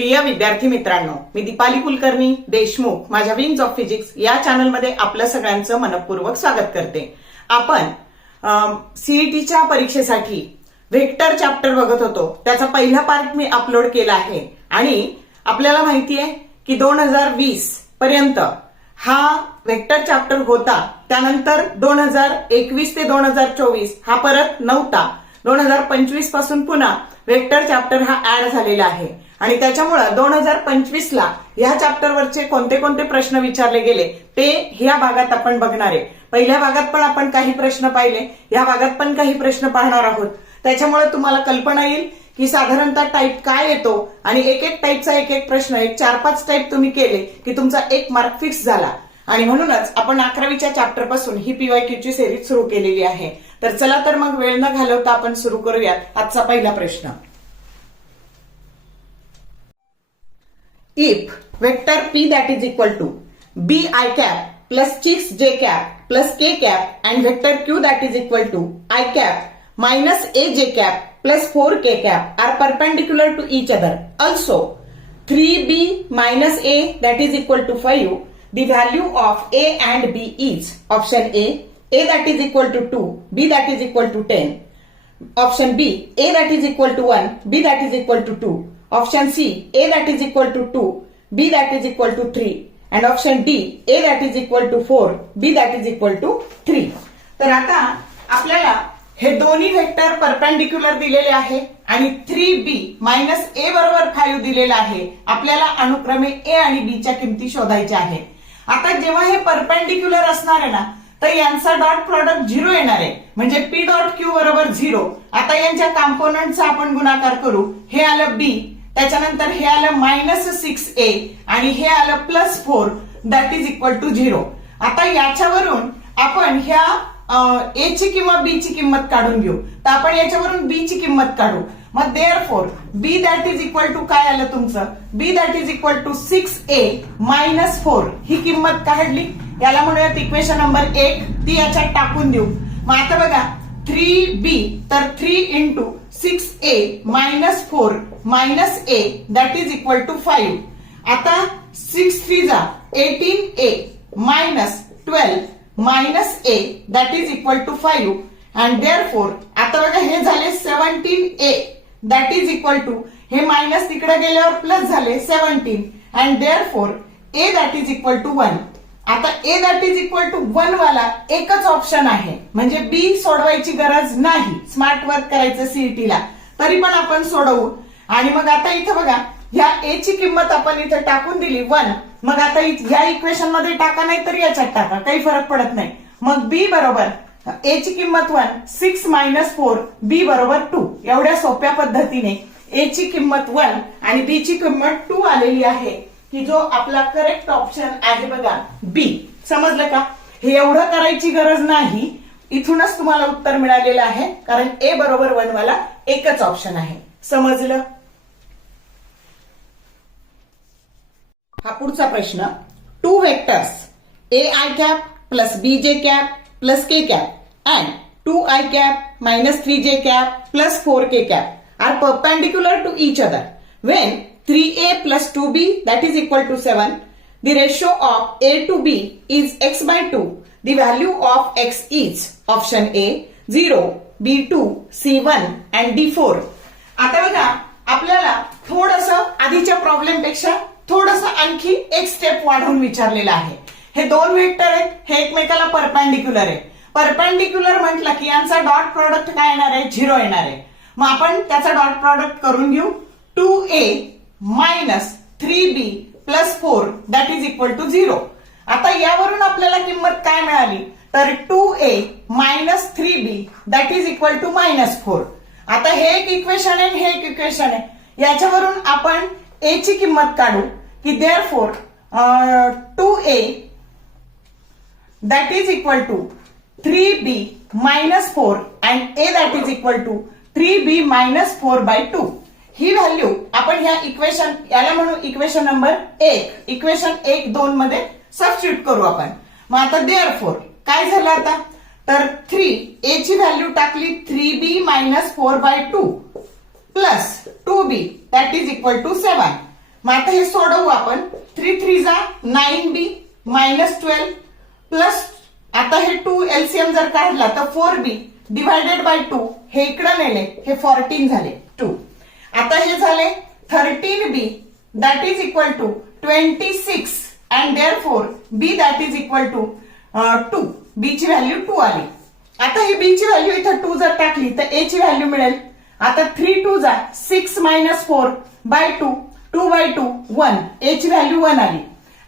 प्रिय विद्यार्थी मित्रांनो, मी दीपाली कुलकर्णी देशमुख माझ्या विंग्स ऑफ फिजिक्स या चॅनलमध्ये आपलं सगळ्यांचं मनपूर्वक स्वागत करते। आपण सीईटीच्या परीक्षेसाठी व्हेक्टर चॅप्टर बघत होतो, त्याचा पहिला पार्ट मी अपलोड केला आहे आणि आपल्याला माहिती आहे की 2020 पर्यंत हा व्हेक्टर चॅप्टर होता। त्यानंतर 2021 ते 2024 हा परत नव्हता। 2025 पासून पुन्हा व्हेक्टर चॅप्टर हा ऍड झालेला आहे आणि त्याच्यामुळे 2025 ला या चॅप्टरवरचे कोणते कोणते प्रश्न विचारले गेले ते ह्या भागात आपण बघणार आहे। पहिल्या भागात पण आपण काही प्रश्न पाहिले, या भागात पण काही प्रश्न पाहणार आहोत। त्याच्यामुळे तुम्हाला कल्पना येईल की साधारणतः टाईप काय येतो आणि एक एक टाईपचा एक एक प्रश्न, एक 4-5 टाईप तुम्ही केले की तुमचा 1 मार्क फिक्स झाला। आणि म्हणूनच आपण 11वीच्या चॅप्टर पासून ही पीवायक्यूची सिरीज सुरू केलेली आहे। तर चला तर मग वेळ न घालवता आपण सुरू करूयात आजचा पहिला प्रश्न। If vector p that is equal to b I cap plus 6 j cap plus k cap and vector q that is equal to I cap minus a j cap plus 4 k cap are perpendicular to each other. Also, 3b minus a that is equal to 5. The value of a and b is option a that is equal to 2, b that is equal to 10. Option B, a that is equal to 1, b that is equal to 2. Option C, a that is equal to 2, b that is equal to 3. And option D, a that is equal to 4, b that is equal to 3. तर आता आपल्याला हे दोन्ही vector perpendicular दिलेले आहे आणि 3b minus a बरोबर 5 दिलेला आहे। आपल्याला अनुक्रमे a आणि b च्या किमती शोधायच्या आहेत। आता जेव्हा हे परपेंडिक्युलर असणार आहे ना, तर यांचा डॉट प्रॉडक्ट 0 येणार आहे, म्हणजे p डॉट q बरोबर 0। आता यांच्या कॉम्पोनंटचा आपण गुणाकार करू। हे आलं b, त्याच्यानंतर हे आलं -6a आणि हे आलं +4 दॅट इज इक्वल टू 0। आता याच्यावरून आपण ह्या a ची किंवा b ची किंमत काढून घेऊ। तर आपण याच्यावरून b ची किंमत काढू। मग therefore b that is equal to काय आलं तुमचं, b that is equal to 6a - 4 ही किंमत काढली। याला म्हणूयात इक्वेशन नंबर 1, ती याच्यात टाकून देऊ। मग आता बघा 3b तर 3 × 6a - 4 - a that is equal to 5। आता 6 3 जा 18a - 12 - a that is equal to 5 and therefore आता बघा हे झाले 17a that is equal to हे मायनस तिकडे गेल्यावर प्लस झाले 17 and therefore a that is equal to 1। आता a that is equal to 1 वाला एकच ऑप्शन आहे, म्हणजे b सोडवायची गरज नाही। स्मार्ट वर्क करायचं सीईटीला, तरी पण आपण सोडवू। आणि मग आता इथं बघा ह्या a ची किंमत आपण इथं टाकून दिली 1। मग आता ह्या इक्वेशन मध्ये टाका, नाही तर याच्यात टाका, काही फरक पडत नाही। मग b बरोबर a ची किंमत 1, 6 - 4, b बरोबर 2। एवढ्या सोप्या पद्धतीने a ची किंमत 1 आणि b ची किंमत 2 आलेली आहे, की जो आपला करेक्ट ऑप्शन आहे बघा बी। समजलं का? हे एवढं करायची गरज नाही, इथूनच तुम्हाला उत्तर मिळालेलं आहे, कारण a बरोबर 1 वाला एकच ऑप्शन आहे। समजलं? हा पुढचा प्रश्न, 2 vectors a I cap plus b j cap plus k cap and 2 I cap minus 3 j cap plus 4 k cap are perpendicular to each other when 3a plus 2b that is equal to 7. The ratio of a to b is x/2. The value of x is option A 0, b2, c1 and d4. आता बघा आपल्याला थोडंसं आधीच्या problem पेक्षा थोडंसं आणखी एक step वाढवून विचारलेलं आहे। हे दोन वेक्टर आहेत, हे एकमेकाला परपेंडिक्युलर आहे। परपेंडिक्युलर म्हटलं की यांचा डॉट प्रॉडक्ट काय येणार आहे, 0 येणार आहे। मग आपण त्याचा डॉट प्रॉडक्ट करून घेऊ। 2a - 3b + 4 that is equal to 0। आता यावरून आपल्याला किंमत काय मिळाली, तर 2a - 3b that is equal to -4। आता हे एक इक्वेशन आहे, हे एक इक्वेशन आहे, याच्यावरून आपण a ची किंमत काढू, की therefore 2a that is equal to 3b - 4 and a that is equal to 3b - 4/2। ही व्हॅल्यू आपण ह्या इक्वेशन, याला म्हणू इक्वेशन नंबर 1, इक्वेशन 1, 2 मध्ये सबस्टिट्यूट करू आपण। मग आता देअरफॉर काय झालं आता, तर 3a ची व्हॅल्यू टाकली 3b - 4/2 plus 2b that is equal to 7 मग आता हे सोडवू आपण. 3 3 जा 9b -12 प्लस आता हे 2 एलसीएम जर काढला तर 4b डिवायडेड बाय 2 हे इकडे नेले हे 14 झाले 2. आता हे झाले 13b that is equal to 26 and therefore b that is equal to 2. b ची व्हॅल्यू 2 आली. आता ही b ची व्हॅल्यू इथं 2 जर टाकली तर a ची व्हॅल्यू मिळेल. आता 3 2 जा 6 -4 बाय 2 2 बाय 2 1 a ची व्हॅल्यू 1 आली.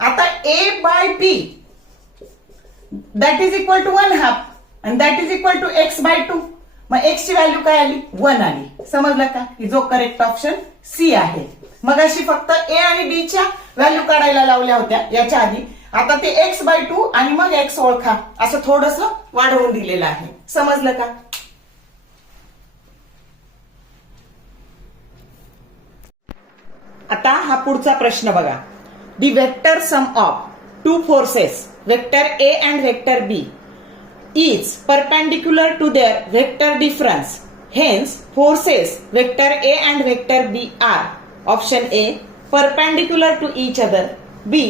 आता a by b that is equal to 1/2 आणि that is equal to x by 2. मग x ची व्हॅल्यू काय आली 1 आली. समजलं का की जो करेक्ट ऑप्शन सी आहे. मग अशी फक्त a आणि b च्या व्हॅल्यू काढायला लावल्या होत्या याच्या आधी. आता ते x बाय 2 आणि मग x ओळखा असं थोडंसं वाढवून दिलेलं आहे. समजलं का. आता हा पुढचा प्रश्न बघा. दी vector sum of two forces vector A and vector B is perpendicular to their vector difference. Hence, forces vector A and vector B are option A perpendicular to each other, B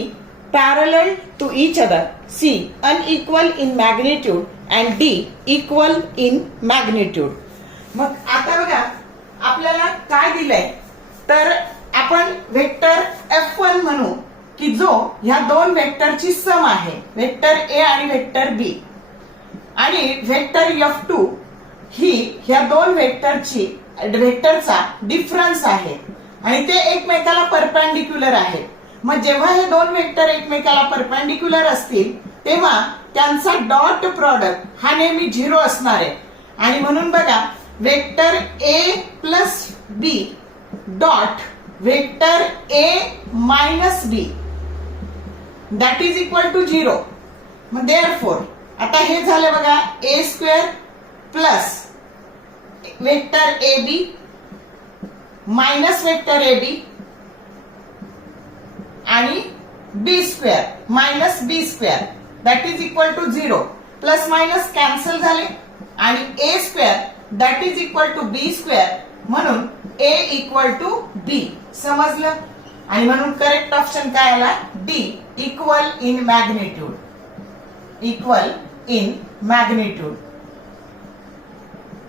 parallel to each other, C unequal in magnitude and D equal in magnitude. मग आता बघा आपल्याला काय दिलंय तर आपण vector F1 म्हणू की जो ह्या दोन वेक्टरची सम आहे वेक्टर A आणि वेक्टर B आणि वेक्टर F2 ही ह्या दोन वेक्टरचा डिफरन्स आहे आणि ते एकमेकाला परपेंडिक्युलर आहेत. मग जेव्हा हे दोन वेक्टर एकमेकाला परपेंडिक्युलर असतील तेव्हा त्यांचा डॉट प्रॉडक्ट हा नेहमी 0 असणार आहे. आणि म्हणून बघा vector A plus B dot vector A minus B that is equal to 0. मग देअरफॉर आता हे झालं बघा a square plus vector AB minus vector AB आणि b square minus b square that is equal to 0. Plus minus cancel झाले आणि a square that is equal to b square म्हणून a equal to b. समजलं. आणि म्हणून correct option काय आला D equal in magnitude. Equal in magnitude.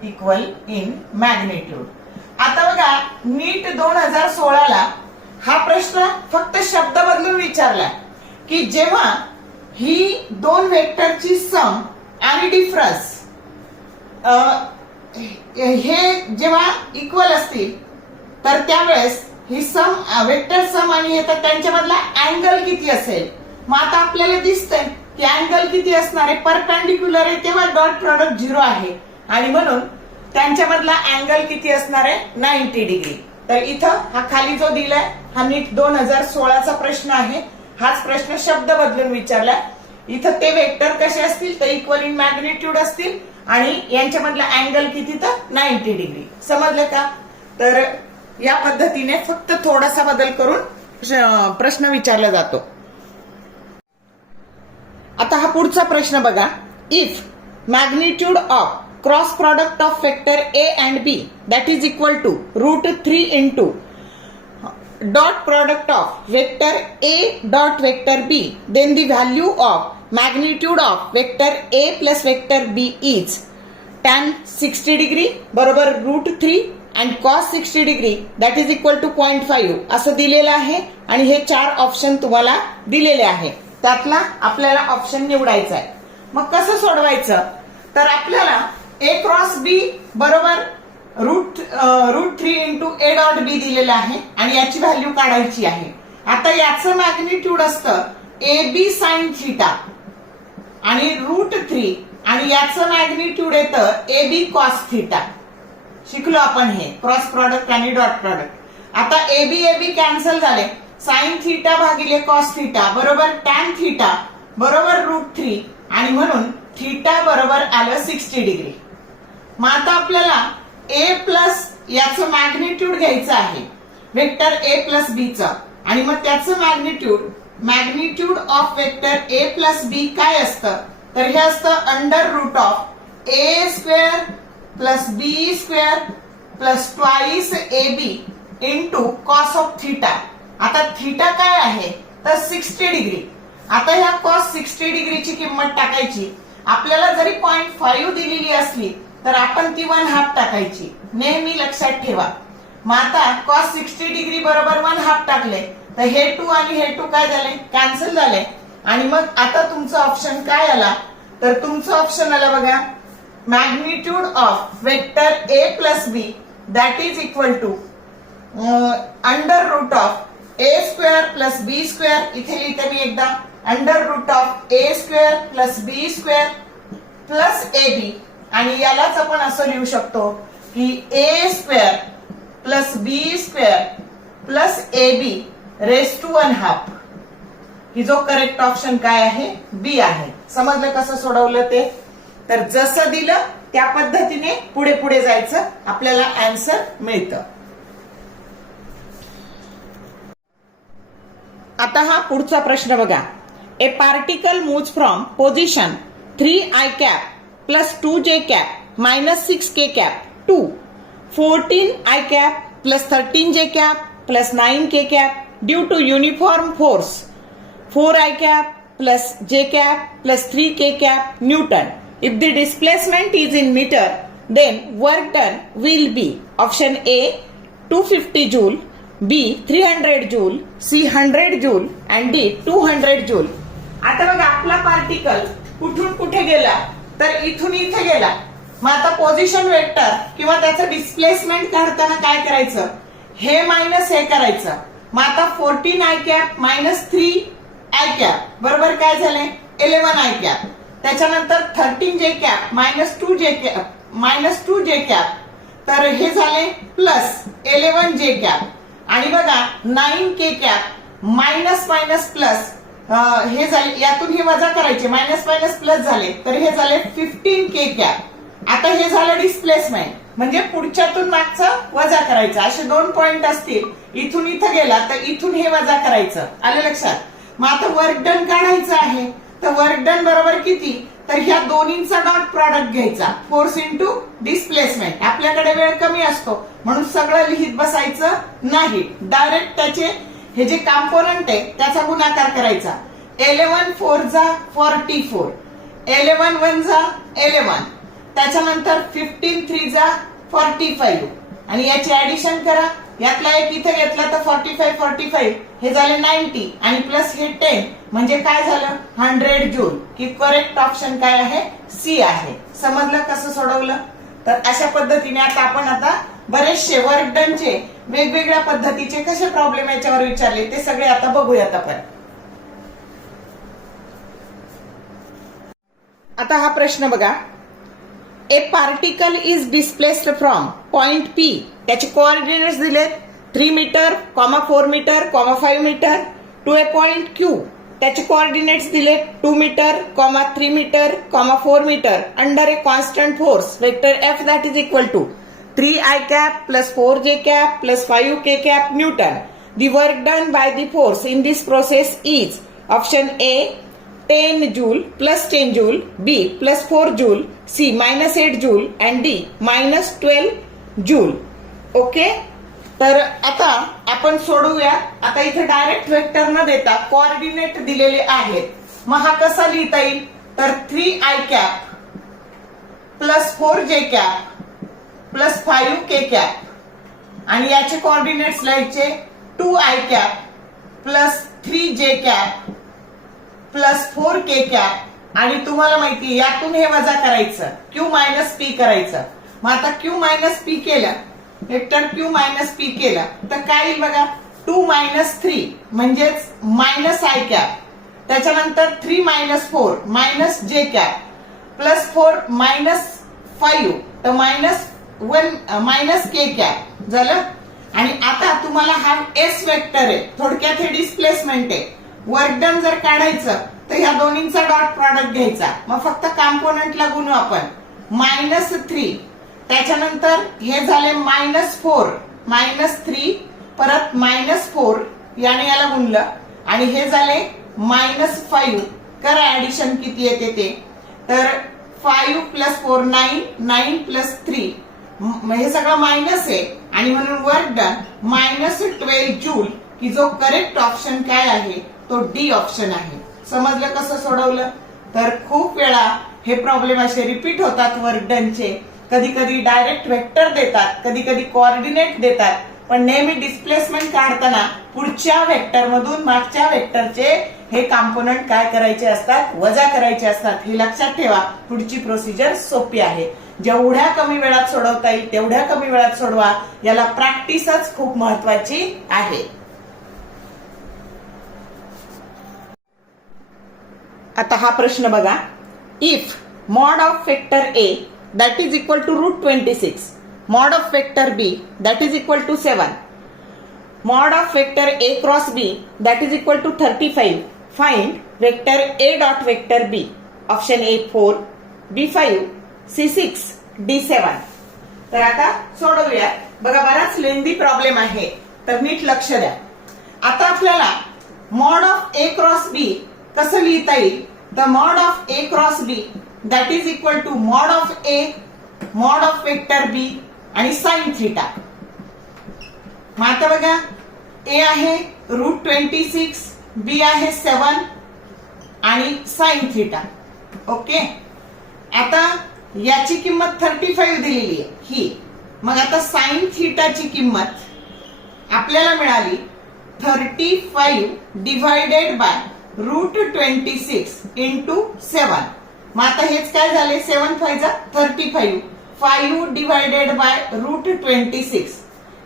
Equal in magnitude. आता बघा नीट 2016 ला हा प्रश्न फक्त शब्द बदलून विचारला की जेव्हा ही दोन वेक्टरची सम आणि डिफरन्स हे जेव्हा इक्वल असतील तर त्यावेळेस ही सम वेक्टर सम आणि हे तर त्यांच्यामधला अँगल किती असेल. मग आता आपल्याला दिसतंय की अँगल किती असणार आहे परपेंडिक्युलर आहे तेव्हा डॉट प्रॉडक्ट 0 आहे आणि म्हणून त्यांच्यामधला अँगल किती असणार आहे 90 डिग्री. तर इथं हा खाली जो दिलाय हा नीट 2016 चा प्रश्न आहे. हाच प्रश्न शब्द बदलून विचारला. इथं ते वेक्टर कसे असतील तर इक्वल इन मॅग्निट्यूड असतील आणि यांच्यामधला अँगल किती तर 90 डिग्री. समजलं का. तर या पद्धतीने फक्त थोडासा बदल करून प्रश्न विचारला जातो. आता हा पुढचा प्रश्न बघा. If magnitude of cross product of vector A and B that is equal to √3 into dot product of vector A dot vector B then the value of magnitude of vector A plus vector B is tan 60 degree बरोबर √3 and cos 60 degree that is equal to 0.5 असं दिलेलं आहे आणि हे 4 option तुम्हाला दिलेले आहे. त्यातला आपल्याला ऑप्शन निवडायचा आहे. मग कसं सोडवायचं तर आपल्याला A क्रॉस B बरोबर √3 इंटू A डॉट B दिलेलं आहे आणि याची व्हॅल्यू काढायची आहे. आता याचं मॅग्निट्यूड असतं AB साइन थिटा आणि √3 आणि याचं मॅग्निट्यूड येतं AB कॉस थिटा. शिकलो आपण हे क्रॉस प्रॉडक्ट आणि डॉट प्रॉडक्ट. आता AB कॅन्सल झाले. साइन थिटा भागिले कॉस थिटा बरोबर टॅन थिटा बरोबर √3 आणि म्हणून थिटा बरोबर आलं 60 डिग्री. मग आता आपल्याला A प्लस याचं मॅग्निट्यूड घ्यायचं आहे वेक्टर A प्लस B चं आणि मग त्याचं magnitude of vector A plus B काय असतं तर हे असतं √A square plus B square plus twice AB into cos of theta आता थीटा काय आहे तर 60 डिग्री. आता ह्या कॉस 60 डिग्रीची किंमत टाकायची. आपल्याला जरी 0.5 दिलेली असली तर आपण ती 1/2 टाकायची, नेहमी लक्षात ठेवा. मग आता कॉस 60 डिग्री बरोबर 1/2 टाकले तर हे 2 आणि हे 2 काय झाले, कॅन्सल झाले. आणि मग आता तुमचं ऑप्शन काय आला तर तुमचं ऑप्शन आला बघा, magnitude of vector a plus b that is equal to under root of a square plus b square. इथे लिहिते मी एकदा, under root of a square plus b square plus ab. आणि यालाच आपण असं लिहू शकतो की a square plus b square plus ab raise to 1/2. ही जो करेक्ट ऑप्शन काय आहे, बी आहे. समजलं कसं सोडवलं ते? तर जसं दिलं त्या पद्धतीने पुढे पुढे जायचं, आपल्याला आन्सर मिळतं. आता हा पुढचा प्रश्न बघा. A particle moves from position 3i cap plus 2j cap minus 6k cap to 14i cap plus 13j cap plus 9k cap due to uniform force 4i cap plus j cap plus 3k cap Newton. If the displacement is in meter, then work done will be option A 250 joule, B 300 joule, C 100 joule and D 200 joule. आता बघा आपला particle कुठून कुठे गेला तर इथून इथे गेला. मग आता पोझिशन वेक्टर किंवा त्याचं डिस्प्लेसमेंट काढताना काय करायचं, हे मायनस हे करायचं. मग आता 14i cap minus 3i cap बरोबर काय झाले 11i कॅप. त्याच्यानंतर 13j cap minus 2j cap तर हे झाले प्लस 11j कॅप. आणि बघा 9k cap minus minus plus हे झाले, यातून हे वजा करायचे, मायनस मायनस प्लस झाले तर हे झाले 15k कॅप. आता हे झालं डिस्प्लेसमेंट, म्हणजे पुढच्यातून मागचं वजा करायचं. असे 2 पॉइंट असतील, इथून इथं गेला तर इथून हे वजा करायचं. आलं लक्षात? मग आता वर्क डन काढायचं आहे तर वर्क डन बरोबर किती, तर ह्या दोन्हींचा डॉट प्रॉडक्ट घ्यायचा, फोर्स इंटू डिस्प्लेसमेंट. आपल्याकडे वेळ कमी असतो म्हणून सगळं लिहित बसायचं नाही, डायरेक्ट त्याचे हे जे कॉम्पोनंट आहे त्याचा गुणाकार करायचा. 11 4 जा 44, 11 1 जा 11, त्याच्यानंतर 15 3 जा 45 आणि याची ऍडिशन करा. यातला एक इथे घेतला तर 45 हे झाले 90 आणि प्लस हे 10 म्हणजे काय झालं 100 जूल. की करेक्ट ऑप्शन काय आहे, सी आहे. समजलं कसं सोडवलं? तर अशा पद्धतीने आता बरेचसे वर्क डनचे वेगवेगळ्या पद्धतीचे कसे प्रॉब्लेम याच्यावर विचारले ते सगळे आता बघूयात आपण. आता हा प्रश्न बघा. A particle is displaced from point P, त्याचे कोऑर्डिनेट्स दिलेत 3 metre, 4 metre, 5 metre to a point Q. त्याचे कोऑर्डिनेट्स दिलेत 2 metre, 3 metre, 4 metre under a constant force vector F that is equal to 3i cap plus 4j cap plus 5k cap Newton. The work done by the force in this process is option A 10 joule plus 10 joule, B plus 4 joule, C minus 8 joule and D minus 12 joule. Okay, तर आता आपण सोडवूया. आता इथे direct vector न देता coordinate दिलेले आहेत. मग हा कसा लिहिता येईल तर 3i cap plus 4j cap plus 5k cap आणि याचे कोऑर्डिनेट्स लिहायचे 2i cap plus 3j cap plus 4k cap आणि तुम्हाला माहिती यातून हे वजा करायचं, q मायनस पी करायचं. मग आता q मायनस पी केलं, वेक्टर q मायनस पी केलं तर काय येईल बघा 2 मायनस 3 म्हणजेच मायनस i कॅप, त्याच्यानंतर 3 minus 4 minus j cap plus 4 minus 5 तर मायनस 1 मायनस k कॅप झालं. आणि आता तुम्हाला हा एस वेक्टर आहे, थोडक्यात हे डिस्प्लेसमेंट आहे. वर्क डन जर काढायचं तर ह्या दोन्हींचा डॉट प्रॉडक्ट घ्यायचा. मग फक्त कॉम्पोनंटला गुणू आपण -3, त्याच्यानंतर हे झाले -4 -3 परत -4 याने याला गुणलं आणि हे झाले -5. करा ऍडिशन किती येते ते, तर 5 + 4 9, 9 + 3 हे सगळं मायनस आहे आणि म्हणून वर्क डन -12 जूल की जो करेक्ट ऑप्शन काय आहे तो डी ऑप्शन आहे. समजलं कसं सोडवलं? तर खूप वेळा हे प्रॉब्लेम असे रिपीट होतात वर्क डनचे. कधी कधी डायरेक्ट वेक्टर देतात, कधी कधी कोऑर्डिनेट देतात, पण नेहमी डिस्प्लेसमेंट काढताना पुढच्या वेक्टर मधून मागच्या वेक्टरचे हे कॉम्पोनंट काय करायचे असतात, वजा करायचे असतात. हे लक्षात ठेवा. पुढची प्रोसिजर सोपी आहे. जेवढ्या कमी वेळात सोडवता येईल तेवढ्या कमी वेळात सोडवा. याला प्रॅक्टिसच खूप महत्वाची आहे. आता हा प्रश्न बघा. If mod of vector A that is equal to root 26, mod of vector b that is equal to 7, mod of vector a cross b that is equal to 35. Find vector a dot vector b. Option A 4, B 5, C 6, D 7. तर आता सोडवूया. बघा बराच लेंदी problem आहे, तर नीट लक्ष द्या. आता आपल्याला mod of a cross b कसं लिहिता येईल? The mod of a cross b that is equal to mod of a, mod of vector b आणि sin theta. मग आता बघा a आहे रूट 26, b आहे 7 आणि sin theta. ओके. आता याची किंमत 35 दिलेली आहे ही. मग आता sin theta ची किंमत आपल्याला मिळाली 35 डिवाइडेड बाय रूट 26 इंटू 7. मग आता हेच काय झाले? 7 5 जा 35, 5 डिवाइडेड बाय रूट 26.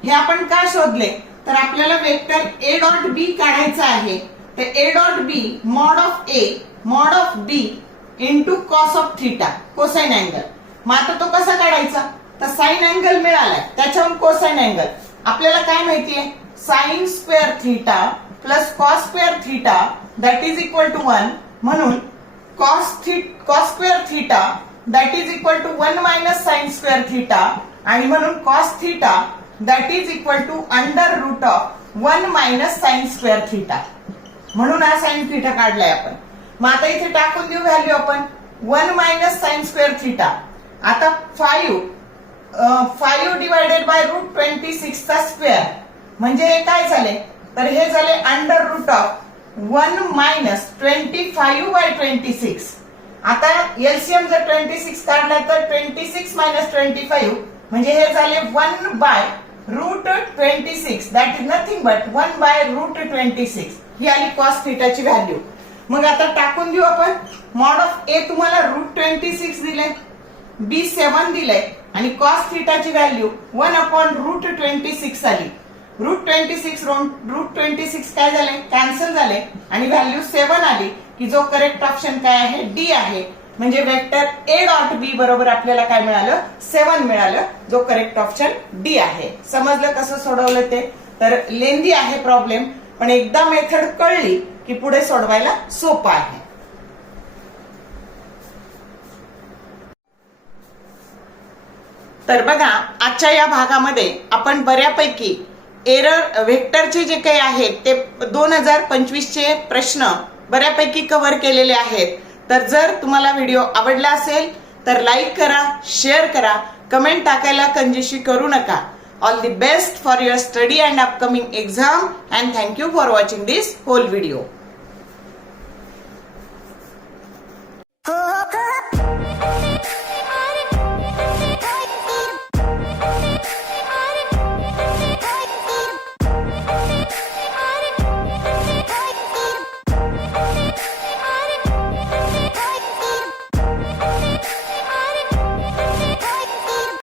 हे आपण का शोधले? तर आपल्याला वेक्टर ए डॉट बी काढायचा आहे. तर a dot b mod of a mod of b into cos of theta, cosine angle. मग आता तो कसा काढायचा? तर साइन अँगल मिळालाय, त्याच्याहून कोसाइन अँगल. आपल्याला काय माहितीये? Sine square theta plus cos square theta that is equal to 1. म्हणून cos square theta that is equal to 1 minus sin square theta आणि म्हणून cos theta that is equal to under root of 1 minus sin square theta. म्हणून हा sin theta काढलाय आपण. मग आता इथे टाकून देऊ व्हॅल्यू आपण 1 minus sin square theta. आता 5 डिवाइडेड बाय रूट 26 चा स्क्वेअर म्हणजे हे काय झाले? तर हे झाले under root of 1 minus 25 by 26. आता एलसीएम जर 26 काढला तर 26 minus 25 म्हणजे हे झाले 1 by root 26. That is nothing but 1 by root 26. ही आली कॉस थीटाची व्हॅल्यू. मग आता टाकून देऊ आपण. मॉड ऑफ ए तुम्हाला रूट 26 दिले, बी 7 दिले आणि कॉस थीटाची व्हॅल्यू 1 अपॉन रूट 26 आली. रूट 26 काय झाले? कॅन्सल झाले आणि व्हॅल्यू 7 आली की जो करेक्ट ऑप्शन काय आहे? डी आहे. म्हणजे वेक्टर ए डॉट बी बरोबर आपल्याला काय मिळालं? 7 मिळालं, जो करेक्ट ऑप्शन डी आहे. समजलं कसं सोडवलं ते? तर लेंदी आहे प्रॉब्लेम, पण एकदा मेथड कळली की पुढे सोडवायला सोपं आहे. तर बघा आजच्या या भागामध्ये आपण बऱ्यापैकी एरर व्हेक्टरचे जे काही आहेत ते 2025 चे प्रश्न बऱ्यापैकी कव्हर केलेले आहेत. तर जर तुम्हाला व्हिडिओ आवडला असेल तर लाईक करा, शेअर करा, कमेंट टाकायला कंजूसी करू नका. All the best for your study and upcoming exam and thank you for watching this whole video.